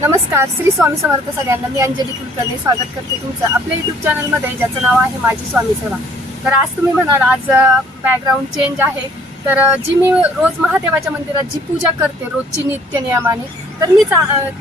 नमस्कार, श्री स्वामी समर्थ सगळ्यांना. मी अंजली कुलकर्णी स्वागत करते तुमचं आपल्या यूट्यूब चॅनलमध्ये, ज्याचं नाव आहे माझी स्वामी सेवा. तर आज तुम्ही म्हणाल आज बॅकग्राऊंड चेंज आहे. तर जी मी रोज महादेवाच्या मंदिरात जी पूजा करते रोजची नित्य नियमाने, तर मीच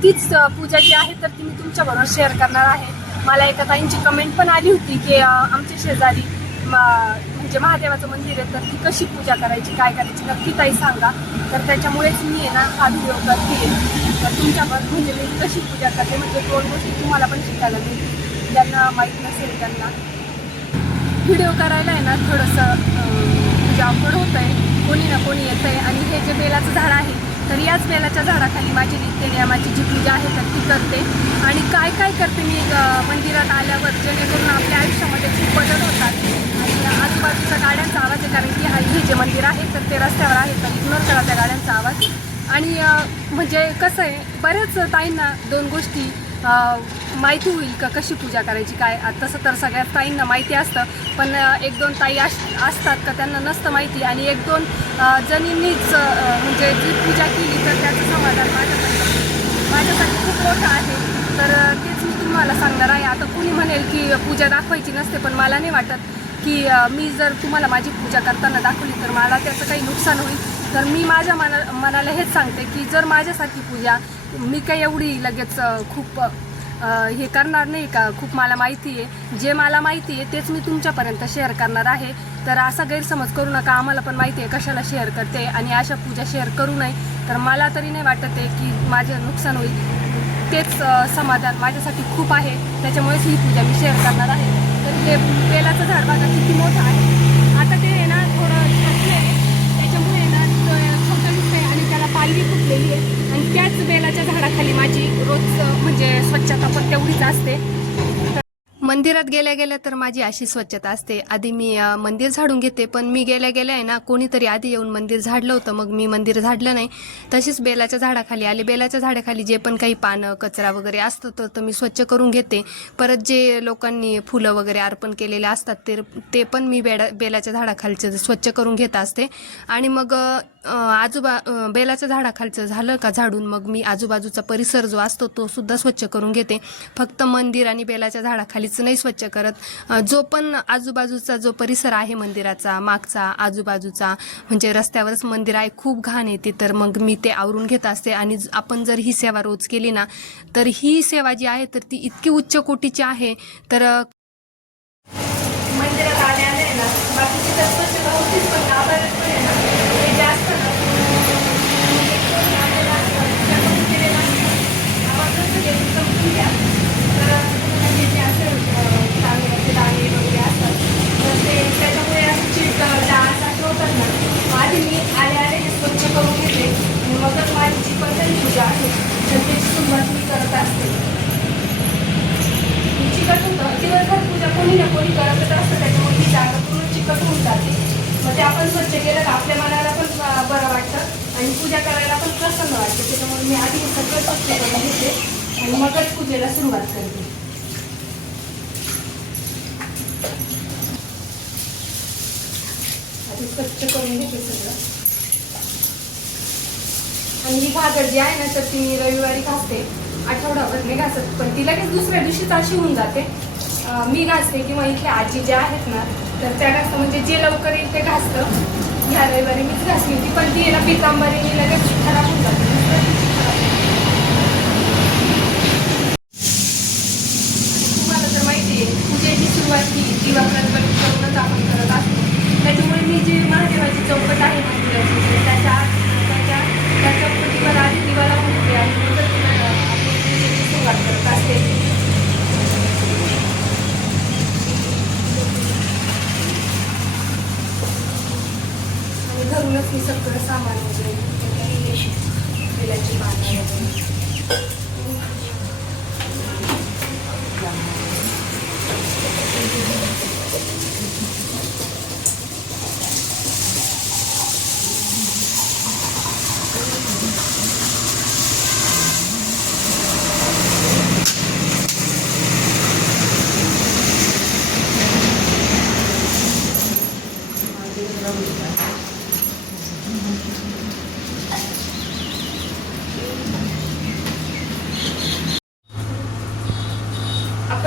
तीच पूजा जी आहे तर ती मी तुमच्याबरोबर शेअर करणार आहे. मला एका ताईंची कमेंट पण आली होती की आमच्या शेजारी म्हणजे महादेवाचं मंदिर आहे, तर ती कशी पूजा करायची, काय करायची, नक्की ताई सांगा. तर त्याच्यामुळेच मी आहे ना हा व्हिडिओ करते. तर तुमच्याबरोबर म्हणजे मी कशी पूजा करते, म्हणजे दोन गोष्टी तुम्हाला पण शिकायला मिळतील. ज्यांना माहीत नसेल त्यांना व्हिडिओ करायला आहे ना थोडंसं म्हणजे अवघड होतं आहे. कोणी ना कोणी येतं आहे. आणि हे जे बेलाचं झाड आहे, तर याच बेलाच्या झाडाखाली माझी नित्य नियमाची जी पूजा आहे तर ती करते. आणि काय काय करते मी मंदिरात आल्यावर, जेणेकरून आपल्या आयुष्यामध्ये खूप बदल होतात. आणि आजूबाजूच्या गाड्यांचा आवाज आहे, कारण की हे जे मंदिर आहे तर ते रस्त्यावर आहे, तर इग्नोर करा त्या गाड्यांचा आवाज. आणि म्हणजे कसं आहे, बऱ्याच ताईंना दोन गोष्टी माहिती होईल का कशी पूजा करायची काय. तसं तर सगळ्यात ताईंना माहिती असतं, पण एक दोन ताई असतात का त्यांना नसतं माहिती. आणि एक दोन जणींनीच म्हणजे जी पूजा केली तर त्याचं समाधान माझ्यासाठी खूप मोठं आहे. तर तेच मी तुम्हाला सांगणार आहे. आता कुणी म्हणेल की पूजा दाखवायची नसते, पण मला नाही वाटत की मी जर तुम्हाला माझी पूजा करताना दाखवली तर मला त्याचं काही नुकसान होईल. तर मी माझ्या मनाला हेच सांगते की जर माझ्यासाठी पूजा मी काही एवढी लगेच खूप हे करणार नाही का. खूप मला माहिती आहे, जे मला माहिती आहे तेच मी तुमच्यापर्यंत शेअर करणार आहे. तर असा गैरसमज करू नका. आम्हाला पण माहिती आहे कशाला शेअर करते, आणि अशा पूजा शेअर करू नये. तर मला तरी नाही वाटत आहे की माझं नुकसान होईल. तेच समाधान माझ्यासाठी खूप आहे, त्याच्यामुळेच ही पूजा मी शेअर करणार आहे. तर हे बेलाचं झाड बघा किती मोठं आहे. आता ते आहे ना थोडं छाटलं आहे, त्याच्यामुळे ना छोटं दिसतंय आणि त्याला पालवी फुटलेली आहे. आणि त्याच बेलाच्या झाडाखाली माझी रोज म्हणजे स्वच्छता पण तेवढीच असते. मंदिरात गेल्या गेल्या तर माझी अशी स्वच्छता असते. आधी मी मंदिर झाडून घेते, पण मी गेल्या गेल्या आहे ना कोणीतरी आधी येऊन मंदिर झाडलं होतं, मग मी मंदिर झाडलं नाही. तशीच बेलाच्या झाडाखाली आले. बेलाच्या झाडाखाली जे पण काही पानं कचरा वगैरे असतं तर मी स्वच्छ करून घेते. परत जे लोकांनी फुलं वगैरे अर्पण केलेले असतात ते पण मी बेलाच्या झाडाखालचं स्वच्छ करून घेत असते. आणि मग बेलाच्या झाडाखालचं झालं का झाडून, मग मी आजूबाजूचा परिसर जो असतो तो सुद्धा स्वच्छ करून घेते. फक्त मंदिर आणि बेलाच्या झाडाखालीच नाही स्वच्छ करत, जो पण आजूबाजूचा जो परिसर आहे मंदिराचा मागचा आजूबाजूचा, म्हणजे रस्त्यावरच मंदिर आहे, खूप घाण येते, तर मग मी ते आवरून घेत असते. आणि आपण जर ही सेवा रोज केली ना, तर ही सेवा जी आहे तर ती इतकी उच्च कोटीची आहे. तर मंदिरात आले ना बाकीची तर स्वच्छता होतीच, पण हे जास्त दाणे वगैरे असतात, तर ते त्याच्यामुळे अशी डास असे होतात ना. आधी मी आले हे स्वच्छ करून घेते, आणि मगच माझी जी पण पूजा आहे तर त्याची सुरुवात मी करत असते. चिकट होतं, दिवसभर पूजा कोणी ना कोणी करतच असतं, त्याच्यामुळे ही जागा पूर्ण चिकट होऊन जाते. मग ते आपण स्वच्छ केलं तर आपल्या मनाला पण बरं वाटतं आणि पूजा करायला पण प्रसन्न वाटतं. त्याच्यामुळे मी आधी सगळं स्वच्छ करून घेते आणि मगच पूजेला सुरुवात करते. आधी स्वच्छ करून घेते सगळं. आणि ही घागर जी आहे ना तर ती मी रविवारी घासते, आठवडाभर नाही घासत, पण ती लगेच दुसऱ्या दिवशीच अशी होऊन जाते. मी घासते किंवा इथल्या आजी ज्या आहेत ना तर त्या घासतं, म्हणजे जे लवकर येईल ते घासतं. ह्या रविवारी मीच घासली होती, पण ती ना पितांबरीने लगेच खराब होऊन जाते. तुम्हाला तर माहिती आहे पूजेची सुरुवात ही दिवा प्रज्वलित करूनच आपण करत असतो. त्याच्यामुळे मी जी महादेवाची चौकट आहे मंदिराची त्या चौकटीवर आधी दिवा लावून होते आणि नंतर पूजेची सुरुवात करत असते. आणि घरूनच मी सगळं सामान वगैरे तेलाची पानं वगैरे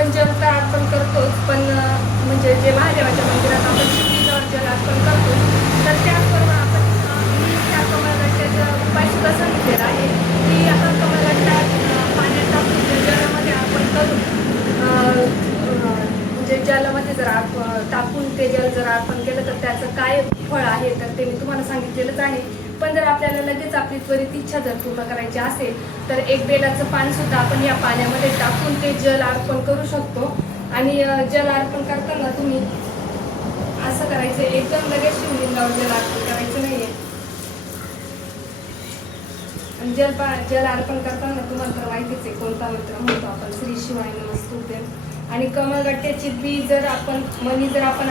आपण जल तर अर्पण करतोच, पण म्हणजे जे महादेवाच्या मंदिरात आपण शिवलिंगावर जल अर्पण करतो, तर त्याचबरोबर आपण मी त्या कमळगट्ट्याचा उपाय सुद्धा सांगितलेला आहे की हा कमळगट्टा पाण्यात टाकून जलामध्ये अर्पण करून म्हणजे जलामध्ये जर टाकून ते जल जर अर्पण केलं तर त्याचं काय फळ आहे तर ते मी तुम्हाला सांगितलेलंच आहे. पण जर आपल्याला लगेच आपली त्वरित इच्छा जर पूर्ण करायची असेल तर एक बेलाचं पान सुद्धा आपण या पाण्यामध्ये टाकून ते जल अर्पण करू शकतो. आणि जल अर्पण करताना तुम्ही असं करायचं, एकदम लगेच शिवलिंगावर जल अर्पण करायचं नाहीये. आणि जल अर्पण करताना तुम्हाला तर माहितीच आहे कोणता मंत्र म्हणतो आपण, श्री शिवाय नमस्तुभ्यं. आणि कमळगट्ट्याची बी जर आपण मनी जर आपण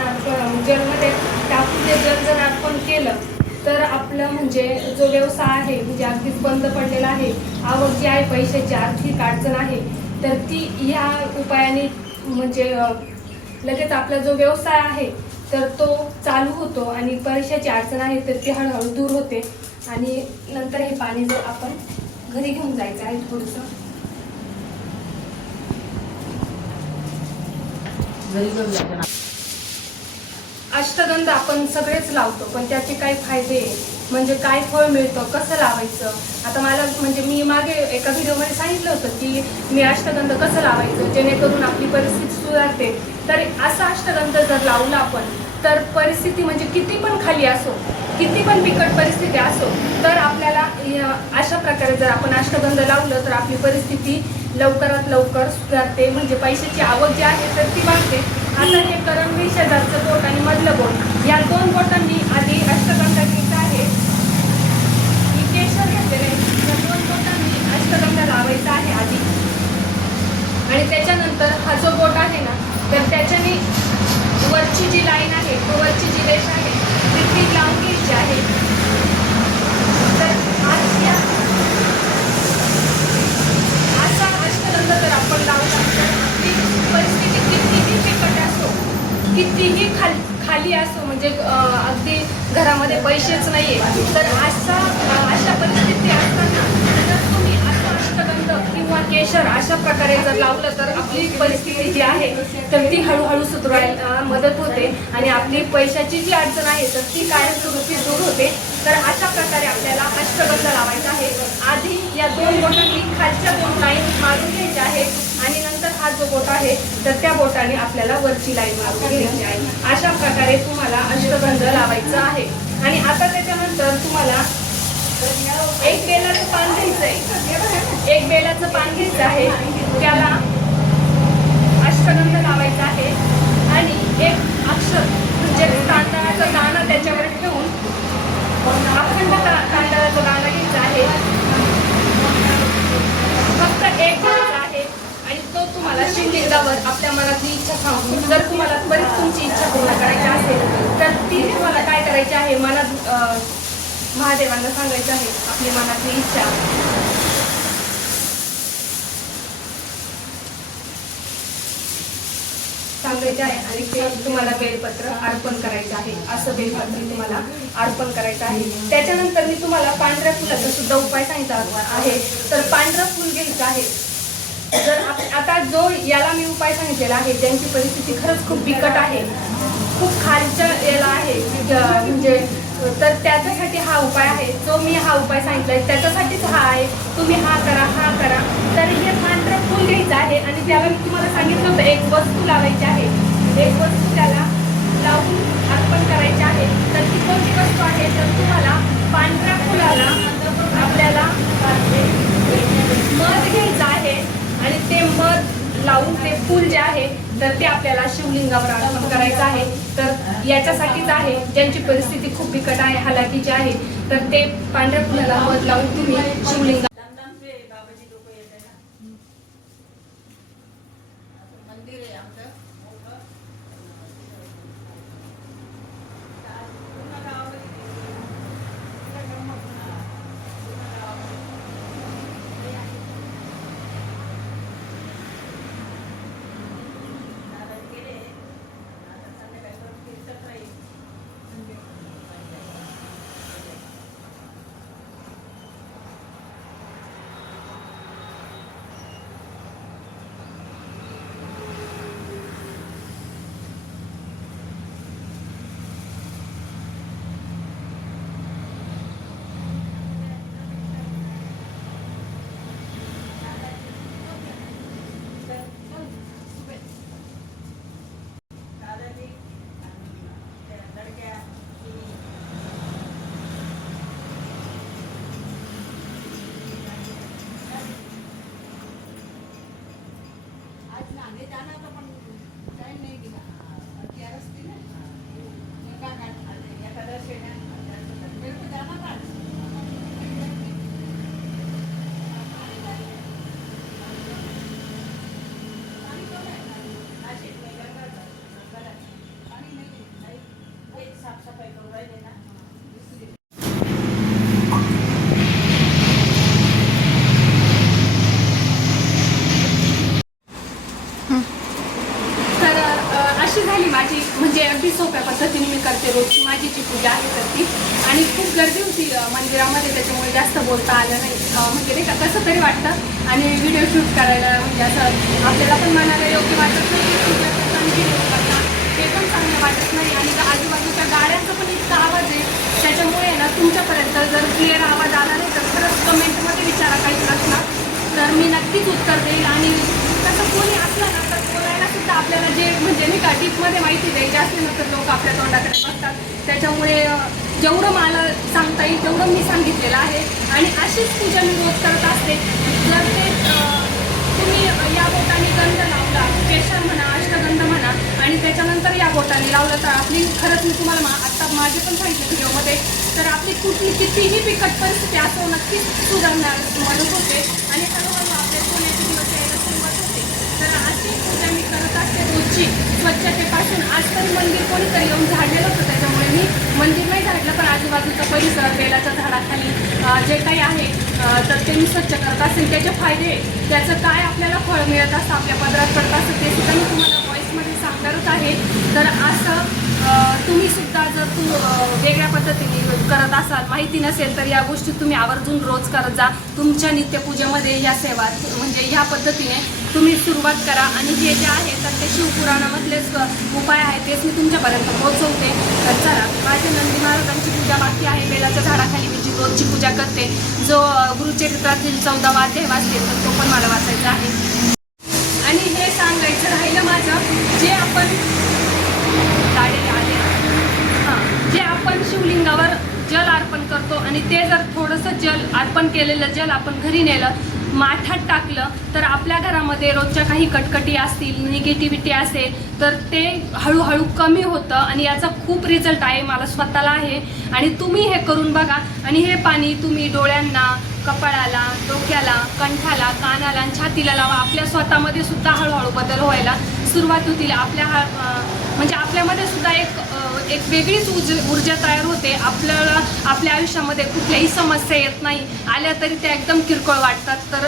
जलमध्ये टाकून ते जल जर अर्पण केलं तर आपलं म्हणजे जो व्यवसाय आहे म्हणजे अगदीच बंद पडलेला आहे, आवक जी आहे पैशाची आर्थिक अडचण आहे, तर ती ह्या उपायाने म्हणजे लगेच आपला जो व्यवसाय आहे तर तो चालू होतो आणि पैशाची अडचण आहे तर ती हळूहळू दूर होते. आणि नंतर हे पाणी जर आपण घरी घेऊन जायचं आहे थोडंसं अष्टगंध आपण सगळेच लावतो, पण त्याचे काय फायदे म्हणजे काय फळ मिळतं, कसं लावायचं. आता मला म्हणजे मी मागे एका व्हिडिओमध्ये सांगितलं होतं की मी अष्टगंध कसं लावायचं जेणेकरून आपली परिस्थिती सुधारते. तर असा अष्टगंध जर लावला आपण तर परिस्थिती म्हणजे किती पण खाली असो, किती पण बिकट परिस्थिती असो, तर आपल्याला अशा प्रकारे जर आपण अष्टगंध लावलं तर आपली परिस्थिती लवकरात लवकर सुधारते. म्हणजे पैशाची आवक जी आहे तर ती वाढते. आता हे करंगळी शेजारचं बोट आणि मधलं बोट या दोन बोटांनी आधी अष्टगंध घ्यायचा आहे. ही केशर घेतलेले या दोन बोटांनी अष्टगंध लावायचा आहे आधी. आणि त्याच्यानंतर हा जो बोट आहे ना तर त्याच्याने वरची जी लाईन आहे तो वरची जी रेष आहे ती लावून घ्यायची आहे. तर असा अष्टगंध जर आपण लावला तर आपली परिस्थिती कितीही बिकट असो, कितीही खाली असो, म्हणजे अगदी घरामध्ये पैसेच नाहीये तर अशा परिस्थिती असताना जर तुम्ही असं अष्टगंध किंवा केशर अशा प्रकारे जर लावलं तर आपली परिस्थिती जी आहे तर ती हळूहळू सुधारायला मदत होते आणि आपली पैशाची जी अडचण आहे तर ती कायमस्वरूपी दूर होते. तर अशा प्रकारे आपल्याला अष्टगंध लावायचा आहे. आधी या दोन बोटांनी खालच्या दोन लाईन मारून घ्यायच्या आहेत आणि नंतर हा जो बोट आहे तर त्या बोटाने आपल्याला वरची लाईन मारून घ्यायची आहे. अशा प्रकारे तुम्हाला अष्टगंध लावायचं आहे. आणि आता त्याच्यानंतर तुम्हाला एक बेलाचं पान घ्यायचं आहे. एक बेलाचं पान घ्यायचं आहे, त्याला अष्टगंध लावायचा आहे आणि एक अक्षर म्हणजे तांदळाचा दाणा त्याच्यावर ठेवून अखंड तांदळाचा दाणा घ्यायचा आहे. फक्त एक घ्यायचा आहे आणि तो तुम्हाला शिवलिंगावर आपल्या मनातली इच्छा सांगून जर तुम्हाला त्वरित तुमची इच्छा पूर्ण करायची असेल तर ती तुम्हाला काय करायची आहे, मनात महादेवांना सांगायचं आहे आपली मनातली इच्छा. सांगायचे आहे आणि ते तुम्हाला बेलपत्र अर्पण करायचं आहे. असं बेलपत्र तुम्हाला अर्पण करायचं आहे. त्याच्यानंतर मी तुम्हाला पांढऱ्या फुलाचा सुद्धा उपाय सांगितला आहे. तर पांढरं फुल घ्यायचं आहे. जर आता जो याला मी उपाय सांगितलेला आहे ज्यांची परिस्थिती खरंच खूप बिकट आहे, खूप खालच्या याला आहे म्हणजे तर त्याच्यासाठी हा उपाय आहे. जो मी हा उपाय सांगितलाय त्याच्यासाठीच हा आहे. तुम्ही हा करा. तर हे पांढरं फुल घ्यायचं आहे आणि त्याला मी तुम्हाला सांगितलं होतं एक वस्तू लावायची आहे. एक वस्तू त्याला लावून अर्पण करायची आहे. तर ती कोणती वस्तू आहे तर तुम्हाला पांढऱ्या फुलाला आपल्याला मध घ्यायचं आहे आणि ते मध लावून ते फूल जे आहे तर ते आपल्याला शिवलिंगावर अर्पण करायचं आहे. तर याच्यासाठीच आहे ज्यांची परिस्थिती खूप बिकट आहे, हालाकीची आहे, तर ते पांढऱ्या फुलाला मध लावून तुम्ही शिवलिंगा अशी झाली माझी म्हणजे अगदी सोप्या पद्धतीने मी करते रोजची माझी जी पूजा आहे तर ती. आणि खूप गर्दी होती मंदिरामध्ये, त्याच्यामुळे जास्त बोलता आलं नाही. म्हणजे नाही का कसं तरी वाटतं आणि व्हिडिओ शूट करायला म्हणजे असं आपल्याला पण मनाला योग्य वाटत नाही, पूजा करताना व्हिडिओ करता ते पण चांगलं वाटत नाही. आणि आजूबाजूच्या गाड्यांचा पण इतका आवाज आहे, त्याच्यामुळे ना तुमच्यापर्यंत जर क्लिअर आवाज आला नाही तर खरंच कमेंटमध्ये विचारा काही प्रश्न, तर मी नक्कीच उत्तर देईल. आणि तसं कोणी असलं ना तर बोलायला सुद्धा आपल्याला जे म्हणजे नाही का डीपमध्ये माहिती द्यायची असते ना तर लोक आपल्या तोंडाकडे बघतात. त्याच्यामुळे जेवढं मला सांगता येईल तेवढं मी सांगितलेलं आहे. आणि अशीच पूजा मी रोज करत असते. जर ते तुम्ही या बोटाने गंध लावला, केशर म्हणा, अष्टगंध म्हणा, आणि त्याच्यानंतर या बोटाने लावलं तर आपली खरंच मी तुम्हाला आत्ता मागे पण सांगितलं व्हिडिओमध्ये, तर आपली कुठली कितीही बिकट परिस्थिती असो नक्कीच सुधारणार मदत होते आणि हळूहळू आपल्या सोन्याचे दिवस यायला सुरुवात होते. तर अशी पूजा मी करत असते रोजची स्वच्छतेपासून. आज तरी मंदिर कोणीतरी येऊन झाडलेलं होतं, त्याच्यामुळे मी मंदिर नाही झाडलं पण आजूबाजूचा परिसर, बेलाच्या झाडाखाली जे काही आहे तर ते मी स्वच्छ करत असते. त्याचे फायदे, त्याचं काय आपल्याला फळ मिळत असतं, आपल्या पदरात पडत असतं, ते सुद्धा मी तुम्हाला व्हॉईसमध्ये सांगणारच आहे. तर असं तुम्ही सुद्धा जर वेगळ्या पद्धतीने करत असाल, माहिती नसेल तर या गोष्टी तुम्ही आवर्जून रोज करत जा. तुमच्या नित्यपूजेमध्ये या सेवा म्हणजे ह्या पद्धतीने तुम्ही सुरुवात करा. आणि हे जे आहे तर ते शिवपुराणामधलेच उपाय आहेत तेच मी तुमच्यापर्यंत पोहोचवते. तर चला, माझे नंदी महाराजांची पूजा बाकी आहे. बेलाच्या झाडाखाली मी जी रोजची पूजा करते, जो गुरुचरित्रातील 14वा अध्याय वाचते तर तो पण मला वाचायचा आहे. आणि हे सांगायचं राहिलं माझं, जे आपण जे आपण शिवलिंगावर जल अर्पण करतो आणि ते जर थोडंसं जल अर्पण केलेलं जल आपण घरी नेलं, माठात टाकलं तर आपल्या घरामध्ये रोजच्या काही कटकटी असतील, निगेटिव्हिटी असेल तर ते हळूहळू कमी होतं. आणि याचा खूप रिझल्ट आहे, मला स्वतःला आहे. आणि तुम्ही हे करून बघा. आणि हे पाणी तुम्ही डोळ्यांना, कपाळाला, डोक्याला, कंठाला, कानाला आणि छातीला लावा. आपल्या स्वतःमध्ये सुद्धा हळूहळू बदल व्हायला सुरुवात होतील. म्हणजे आपल्यामध्ये सुद्धा एक वेगळीच ऊर्जा तयार होते. आपल्याला आपल्या आयुष्यामध्ये कुठल्याही समस्या येत नाही, आल्या तरी त्या एकदम किरकोळ वाटतात. तर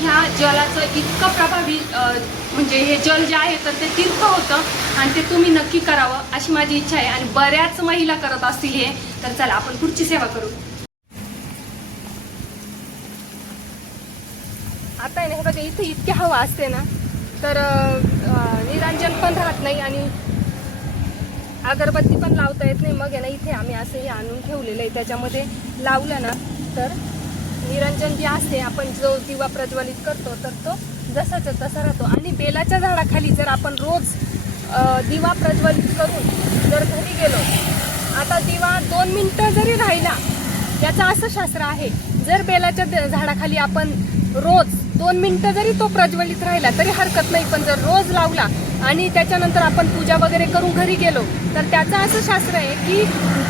ह्या जलाचं इतकं प्रभावी म्हणजे हे जल जे आहे तर ते तीर्थ होतं आणि ते तुम्ही नक्की करावं अशी माझी इच्छा आहे. आणि बऱ्याच महिला करत असतील हे. तर चला आपण पुढची सेवा करू. आता आहे ना, हे बघा इथे इतकी हवा असते ना तर निरांजन पण राहत नाही आणि अगरबत्ती पण लावता येत नाही. मग आहे ना इथे आम्ही असं हे आणून ठेवलेलं आहे, त्याच्यामध्ये लावलं ना तर निरंजन जे असते आपण जो दिवा प्रज्वलित करतो तर तो जसाचा तसा राहतो. आणि बेलाच्या झाडाखाली जर आपण रोज दिवा प्रज्वलित करून जर घरी गेलो, आता दिवा 2 मिनिटं जरी राहिला, याचं असं शास्त्र आहे, जर बेलाच्या झाडाखाली आपण रोज 2 मिनिटं जरी तो प्रज्वलित राहिला तरी हरकत नाही, पण जर रोज लावला आणि त्याच्यानंतर आपण पूजा वगैरे करून घरी गेलो तर त्याचं असं शास्त्र आहे की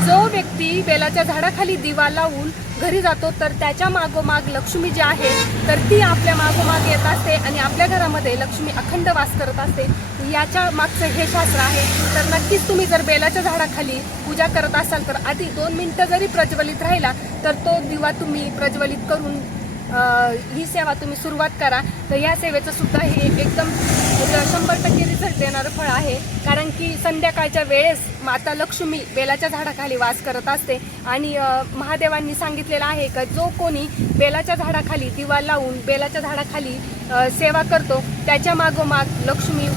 जो व्यक्ती बेलाच्या झाडाखाली दिवा लावून घरी जातो तर त्याच्या मागोमाग लक्ष्मी जी आहे तर ती आपल्या मागोमाग येत असते आणि आपल्या घरामध्ये लक्ष्मी अखंड वास करत असते. याच्या मागचं हे शास्त्र आहे. तर नक्कीच तुम्ही जर बेलाच्या झाडाखाली पूजा करत असाल तर आधी 2 मिनिटं जरी प्रज्वलित राहिला तर तो दिवा तुम्ही प्रज्वलित करून ही सेवा तुम्ही सुरुवात करा. तर या सेवेचं सुद्धा हे एकदम 100% रिझल्ट देणारं फळ आहे. कारण की संध्याकाळच्या वेळेस माता लक्ष्मी बेलाच्या झाडाखाली वास करत असते आणि महादेवांनी सांगितलेलं आहे का जो कोणी बेलाच्या झाडाखाली दिवा लावून बेलाच्या झाडाखाली सेवा करतो त्याच्या मागोमाग लक्ष्मी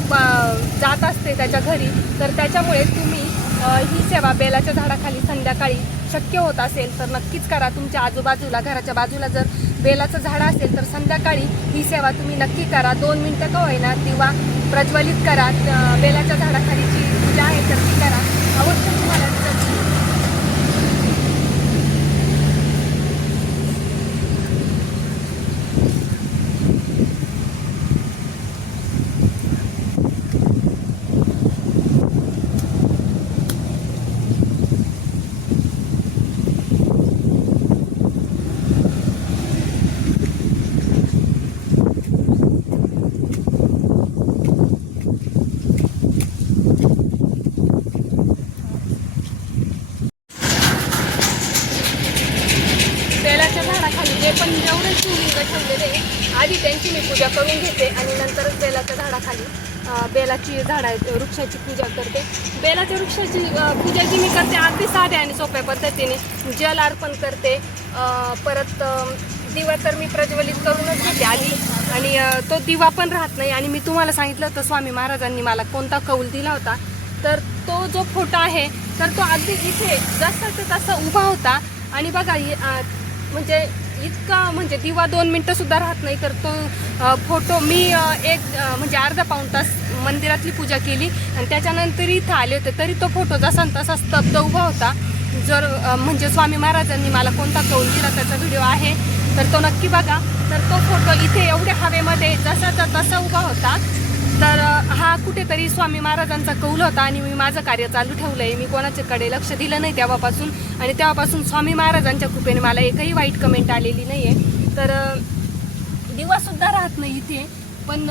जात असते त्याच्या घरी. तर त्याच्यामुळे तुम्ही ही सेवा बेलाच्या झाडाखाली संध्याकाळी शक्य होत असेल तर नक्कीच करा. तुमच्या आजूबाजूला घराच्या बाजूला जर बेलाचं झाड असेल तर संध्याकाळी ही सेवा तुम्ही नक्की करा. 2 मिनिटं का होईना दिवा प्रज्वलित करा. बेलाच्या झाडाखाली जी पूजा आहे तर ती करा. अवश्य तुम्हाला आधी त्यांची मी पूजा करून घेते आणि नंतरच बेलाच्या झाडाखाली बेलाची वृक्षाची पूजा करते. बेलाच्या वृक्षाची पूजा जी मी करते अगदी साध्या आणि सोप्या पद्धतीने जल अर्पण करते. परत दिवा तर मी प्रज्वलित करूनच घेते आधी आणि तो दिवा पण राहत नाही. आणि मी तुम्हाला सांगितलं होतं स्वामी महाराजांनी मला कोणता कौल दिला होता, तर तो जो फोटो आहे तर तो अगदी इथे जसाचा तसा उभा होता. आणि बघा म्हणजे इतका म्हणजे दिवा 2 मिनटं सुद्धा राहत नाही. तर तो फोटो मी म्हणजे अर्धा पाऊण तास मंदिरातली पूजा केली आणि त्याच्यानंतर इथं आले होते तरी तो फोटो जसा तसा स्तब्ध उभा होता. जर म्हणजे स्वामी महाराजांनी मला कोणता कौल दिला त्याचा व्हिडिओ आहे तर तो नक्की बघा. तर तो फोटो इथे एवढ्या हवेमध्ये जसाचा तसा उभा होता. तर हा कुठेतरी स्वामी महाराजांचा कौल होता आणि मी माझं कार्य चालू ठेवलं आहे. मी कोणाच्याकडे लक्ष दिलं नाही तेव्हापासून आणि तेव्हापासून स्वामी महाराजांच्या कृपेने मला एकही वाईट कमेंट आलेली नाही आहे. तर दिवासुद्धा राहत नाही इथे पण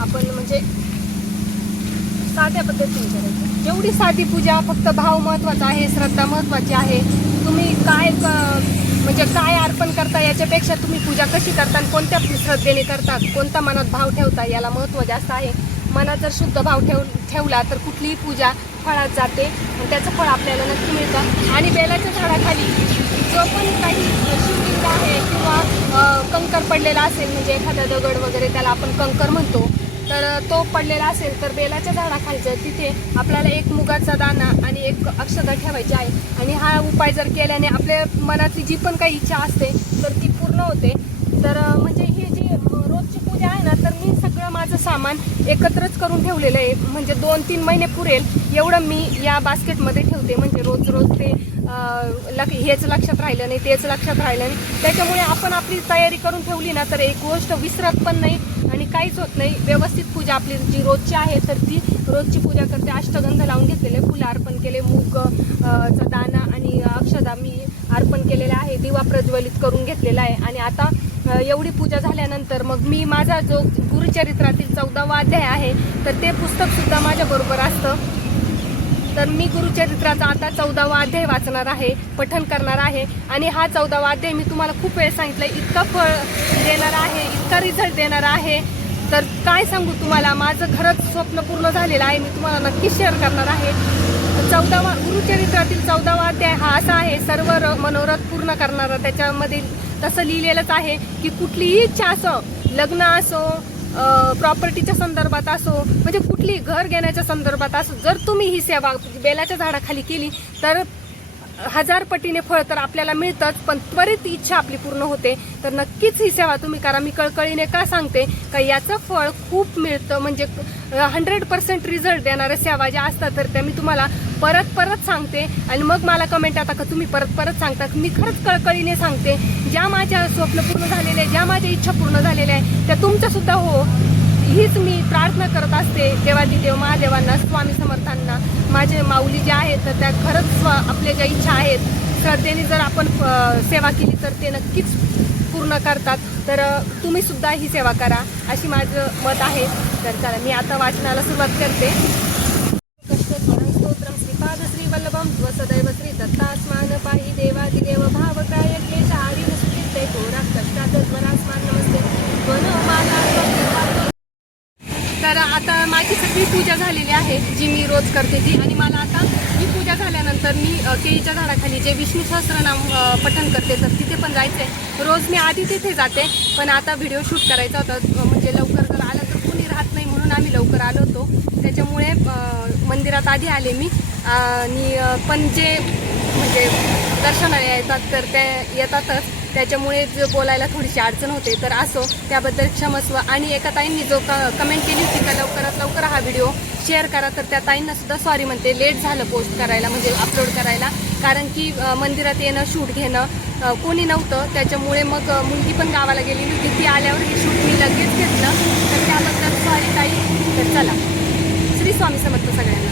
आपण म्हणजे साध्या पद्धतीने करायचं. जेवढी साधी पूजा, फक्त भाव महत्त्वाचा आहे, श्रद्धा महत्त्वाची आहे. तुम्ही काय म्हणजे काय अर्पण करता याच्यापेक्षा तुम्ही पूजा कशी करता आणि कोणत्या श्रद्धेने करता, कोणता मनात भाव ठेवता याला महत्त्व जास्त आहे. मनात जर शुद्ध भाव ठेवला तर कुठलीही पूजा फळात जाते आणि त्याचं फळ आपल्याला नक्की मिळतं. आणि बेलाच्या झाडाखाली जो पण काही शिवलिंग आहे किंवा कंकर पडलेला असेल म्हणजे एखादा दगड वगैरे त्याला आपण कंकर म्हणतो, तर तो पडलेला असेल तर बेलाच्या झाडाखालचं तिथे आपल्याला एक मुगाचा दाणा आणि एक अक्षता ठेवायची आहे. आणि हा उपाय जर केल्याने आपल्या मनातली जी पण काही इच्छा असते तर ती पूर्ण होते. तर म्हणजे ही जी रोजची पूजा आहे ना, तर मी सगळं माझं सामान एकत्रच करून ठेवलेलं आहे. म्हणजे 2-3 महिने पुरेल एवढं मी या बास्केटमध्ये ठेवते. म्हणजे रोज ते हेच लक्षात राहिलं नाही, तेच लक्षात राहिलं नाही. त्याच्यामुळे आपण आपली तयारी करून ठेवली ना तर एक गोष्ट विसरत पण नाही आणि काहीच होत नाही. व्यवस्थित पूजा आपली जी रोजची आहे तर ती रोजची पूजा करते. अष्टगंध लावून घेतलेले, फुलं अर्पण केले, मूग चा दाणा आणि अक्षदा मी अर्पण केलेला आहे, दिवा प्रज्वलित करून घेतलेला आहे. आणि आता एवढी पूजा झाल्यानंतर मग मी माझा जो गुरुचरित्रातील 14वा अध्याय आहे तर ते पुस्तकसुद्धा माझ्याबरोबर असतं. तर मी गुरुचरित्राचा आता 14वा अध्याय वाचणार आहे, पठण करणार आहे. आणि हा 14वा अध्याय मी तुम्हाला खूप वेळ सांगितलं इतका फळ देणार आहे, इतका रिझल्ट देणार आहे. तर काय सांगू तुम्हाला, माझं खरंच स्वप्न पूर्ण झालेलं आहे. मी तुम्हाला नक्की शेअर करणार आहे. गुरुचरित्रातील 14वा अध्याय हा असा आहे, सर्व मनोरथ पूर्ण करणारा. त्याच्यामध्ये तसं लिहिलेलंच आहे की कुठलीही इच्छा असो, लग्न असो, प्रॉपर्टीच्या संदर्भात असो, म्हणजे कुठली घर घेण्याच्या संदर्भात असो, जर तुम्ही ही सेवा बेलाच्या झाडाखाली केली तर 1000 पटीने फळ तर आपल्याला मिळतंच, पण त्वरित इच्छा आपली पूर्ण होते. तर नक्कीच ही सेवा तुम्ही करा. मी कळकळीने का सांगते का याचं फळ खूप मिळतं. म्हणजे 100% रिझल्ट देणाऱ्या सेवा ज्या असतात तर त्या मी तुम्हाला परत सांगते. आणि मग मला कमेंट आता का तुम्ही परत सांगतात. मी खरंच कळकळीने सांगते. ज्या माझ्या स्वप्न पूर्ण झालेले, ज्या माझ्या इच्छा पूर्ण झालेल्या आहे त्या तुमच्यासुद्धा हो, हीच मी प्रार्थना करत असते देवादिदेव महादेवांना, स्वामी समर्थांना. माझे माऊली जे आहेत तर त्या खरंच आपल्या ज्या इच्छा आहेत श्रद्धेने जर आपण सेवा केली तर ते नक्कीच पूर्ण करतात. तर तुम्ही सुद्धा ही सेवा करा अशी माझं मत आहे. तर चला मी आता वाचनाला सुरुवात करते. स्तोत्रम श्रीपाद श्री वल्लभम सदैव श्री दत्तास्मान पाहि देवादिदेव भावकाय क्लेश आदिन सुचिते घोरा कष्टात स्वरास्मान नमस्ते तर आता माझी सगळी पूजा झालेली आहे जी मी रोज करते ती. आणि मला आता ही पूजा झाल्यानंतर मी केळीच्या झाडाखाली जे विष्णू सहस्रनाम पठण करते तर तिथे पण जायचं आहे. रोज मी आधी तिथे जाते पण आता व्हिडिओ शूट करायचा होता. म्हणजे लवकर जर आला तर कोणी राहत नाही म्हणून आम्ही लवकर आलो होतो. त्याच्यामुळे मंदिरात आधी आले मी. आणि पण जे म्हणजे दर्शनाला येतात तर ते येतातच, त्याच्यामुळे बोलायला थोडीशी अडचण होते. तर असो, त्याबद्दल क्षमस्व. आणि एका ताईंनी जो कमेंट केली होती का लवकरात लवकर हा व्हिडिओ शेअर करा, तर त्या ताईंना सुद्धा सॉरी म्हणते. लेट झालं पोस्ट करायला म्हणजे अपलोड करायला, कारण की मंदिरात येणं शूट घेणं कोणी नव्हतं. त्याच्यामुळे मग मुलगी पण गावाला गेलेली होती, ती आल्यावर हे शूट मी लगेच घेतलं. तर त्याबद्दल सॉरी ताई. तर चला, श्री स्वामी समर्थ सगळ्यांना.